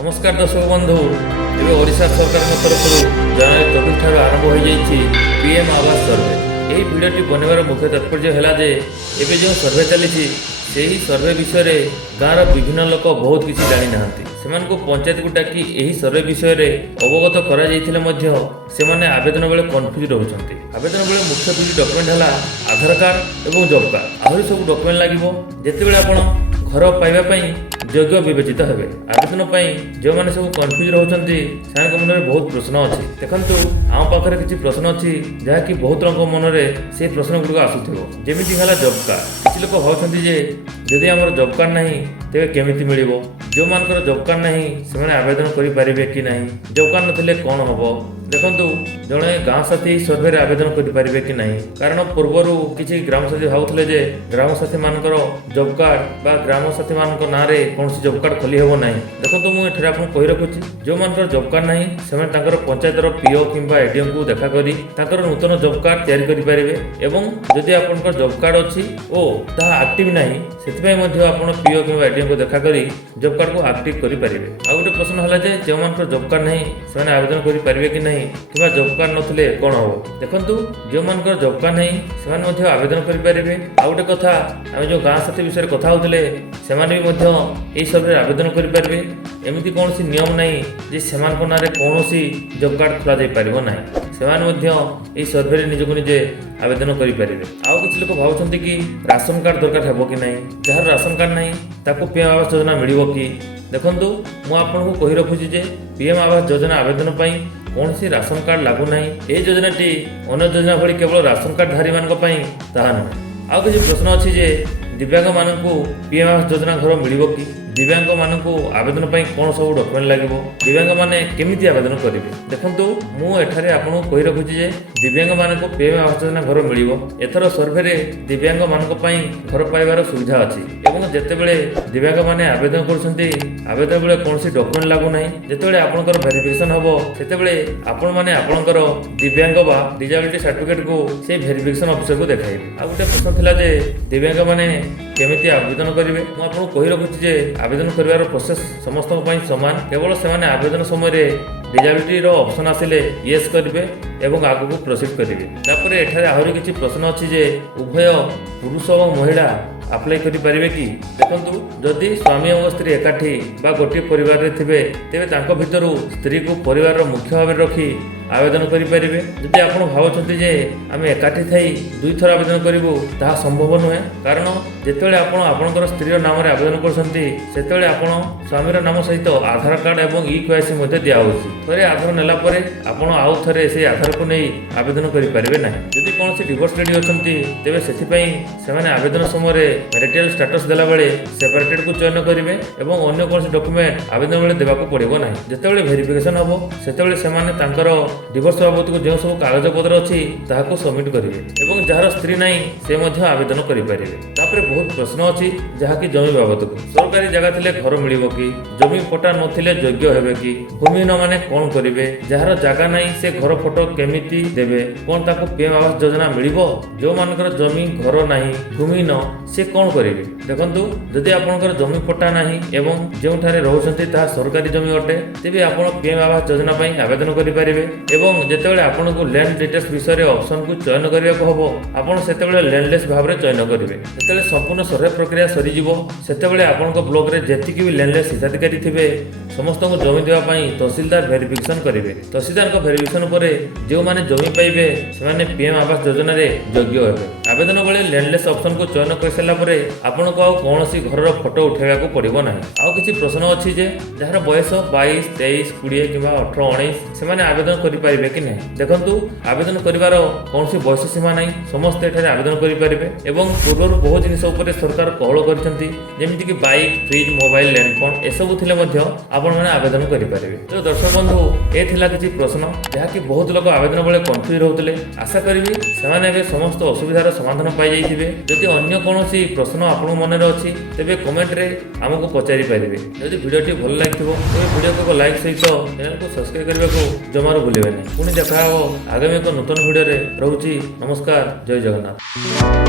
नमस्कार दर्शक बंधु एवं ओडिशा सरकार तरफ जनवरी 24 ठार आरंभ हो जाइए पीएम आवास सर्वे। यही भिडटी बनवार मुख्य तात्पर्य है जे एवं जो सर्वे चली सर्वे विषय में गाँव विभिन्न लोक बहुत किसी जानी ना से पंचायत को डाकी यही सर्वे विषय में अवगत कर आवेदन बेले कन्फ्यूज रोचे। आवेदन बेले मुख्य दुई डॉक्यूमेंट है आधार कार्ड और जॉब कार्ड आहरी सब डॉक्यूमेंट लगे जिते आप घर पाइबापी योग्य विवेचित हे। आवेदन जो मैंने सब कन्फ्यूज रोचे से मन में बहुत प्रश्न अच्छी देखु आम पाखे किसी प्रश्न अच्छी जहाँकि बहुत लोक मन में से प्रश्न गुड़िक आसूथो जमीती है जॉब कार्ड। किसी लोग भावुंट जदि आमर जॉब कार्ड ना तेरे केमी मिल जो मानकर जॉब कार्ड ना से आवेदन करें कि ना जॉब कार्ड नथिले कौन हम देखु जड़े गाँव साथी सर्वे आवेदन करें कि ना कारण पूर्वर किसी ग्राम साथी भावुले ग्राम साथी मानकर जॉब कार्ड बा ग्राम साथी मान ना कौन जॉब कार्ड खोली हेब ना। देखो मुझे आपको कही रखुच्छी जो मान जॉब कार्ड ना से पंचायतर पीओ कि एडीएम को देखा कर नूतन जॉब कार्ड तैयारी करेंगे एवं जदि आप जॉब कार्ड अच्छी और एक्टिव ना से आप पीओ कि एडीएम को देखा कर जॉब कार्ड को एक्टिव करेंगे। आ गए प्रश्न है जो मान जॉब कार्ड ना से आवेदन करेंगे कि ना कि जॉब कार्ड नथिले कौन हम देखु जो मान जॉब कार्ड ना से आवेदन करेंगे। आ गए कथा आम जो गाँव साथी विषय कथा होते से सर्वे आवेदन करेंगे। एमती कौन सी नियम नहीं जे से ना कौन जॉब कार्ड खोल जापर ना से सर्वे निजक निजे आवेदन करेंगे। आउ किसी लोग भावुंट कि राशन कार्ड दरकार है कि ना जार राशन कार्ड ना ताको पीएम आवास योजना मिल कि देखु मुझे कही रखुच्छी पीएम आवास योजना आवेदन कौन सी राशन कार्ड लागू ना ये योजनाटी अन्य योजना भली केवल राशन कार्ड धारी मान नुहे। आउ किसी प्रश्न अच्छी जे दिव्यांग मानू पीएम आवास योजना घर मिल कि दिव्यांग मानू आवेदन कौन सब डॉक्यूमेंट लगे दिव्यांग मैंने केमी आवेदन करेंगे। देखु मुझे आपको कही रखुच्छी दिव्यांग मानू पीएम आवास योजना घर मिल एथर सर्वे दिव्यांग मानू घर पाइबार सुविधा अच्छी और जितेबले दिव्यांग मैंने आवेदन करवेदन बेले कौन डॉक्यूमेंट लागू ना जिते आपंकर भेरिफिकेशन हम से आपण मैंने आपंकर दिव्यांग बा डिजेबिलिटी सर्टिफिकेट को से भेरिफिकेशन ऑफिसर को देखाइबे। आ गोटे प्रश्न थिला जे दिव्यांग मैंने केमिति आवेदन करेंगे मुझे आपको कही रखुच्छी आवेदन कर प्रोसेस समस्त सामान केवल से आवेदन समय डिजेबिलिटी ऑप्शन आसिले येस करेंगे और आगे प्रोसीड करेंगे। एठारे आहरी किसी प्रश्न अच्छी जे उभय पुरुष और महिला अप्लाई करें कि देखु जदि स्वामी और स्त्री एकाठी बा गोटे परिवार रे थे तेरे भितर स्त्री को परिवार मुख्य भाव रखी आवेदन करेंगे। जदि आप भावुंट आम एकाठी थी दुई थर आवेदन करूँ ताहा संभव नुहे कारण जिते आपणकर स्त्री नाम आवेदन करते आप स्वामी नाम सहित आधार कार्ड और ई-KYC दिखाई थे आधार नेलापर आप आउ थे से आधार को नहीं आवेदन करेंगे ना। जदि कौन डिवोर्स लेडी अच्छा तेज से आवेदन समय मैरिटल स्टेटस देला बेले सेपरेटेड को चयन करेंगे और अन्य कौन डॉक्यूमेंट आवेदन बेले देवाक पड़ो ना जिते भेरिफिकेशन हम से डिवोर्स बाबद को जो सब कागज पत्र अच्छी ताको सबमिट करेंगे और जार स्त्री ना से आवेदन करेंगे। बहुत प्रश्न अच्छी जहाँकि जमी बाबद को सरकारी जगह थे घर मिल कि जमी पट्टा नथिले योग्य हे कि भूमिहीन मैंने कौन करेंगे जार जगह ना से घर फोटो केमी देवे कौन ताको पीएम आवास योजना मिल जो मानकर जमी घर ना भूमिहीन से कौन करेंगे। देखु जदि आपंकर जमी पट्टा ना एवं जो रोचे सरकारी जमी अटे तेज आप पीएम आवास योजना आवेदन करेंगे एवं जितेबाला आपन को लैंड डिटेल्स विषय ऑप्शन को चयन करने को हम आपड़ से लैंडलेस भाव में चयन करेंगे। जो संपूर्ण सर्वे प्रक्रिया सरीज से आपण ब्लॉक रे जी भी लैंडलेस हिताधिकारी थे समस्त को जमी देवाई तहसीलदार भेरिफिकेशन करेंगे। तहसीलदार भेरिफिकेशन पर जो मैंने जमी पाइबे से पीएम आवास योजना योग्य हे। आवेदन बेले लैंडलेस ऑप्शन को चयन कर सारापर आपन को कौन घर फोटो उठेगा पड़ो ना। आउ किसी प्रश्न अच्छी जार बयस 22, 23, 20 कि 18, 19 से आवेदन करेंगे कि नहीं। देखु आवेदन कर कौन सी बयस सीमा ना समस्त एठारे आवेदन करेंगे और पूर्व बहुत जिन सरकार कहल करमती बाइक, फ्रिज, मोबाइल, लैंडफोन एसबू थे आपण मैंने आवेदन करेंगे। तो दर्शक बंधु ये किसी प्रश्न जहाँकि बहुत लोग आवेदन बेले कन्फ्यूज होते आशा करी से समस्त असुविधार समाधान पाई जाइए। जदि अन्य कौन प्रश्न आपण मन में अच्छी तेज कमेंट रे आमको पचारि पारे। जदि भिडियोटी भल लगी तेज भिडियो को लाइक सहित चैनल को सब्सक्राइब करने को जमार भूलें। पुणी देखा आगामी एक नूतन भिडियो रोची। नमस्कार, जय जगन्नाथ।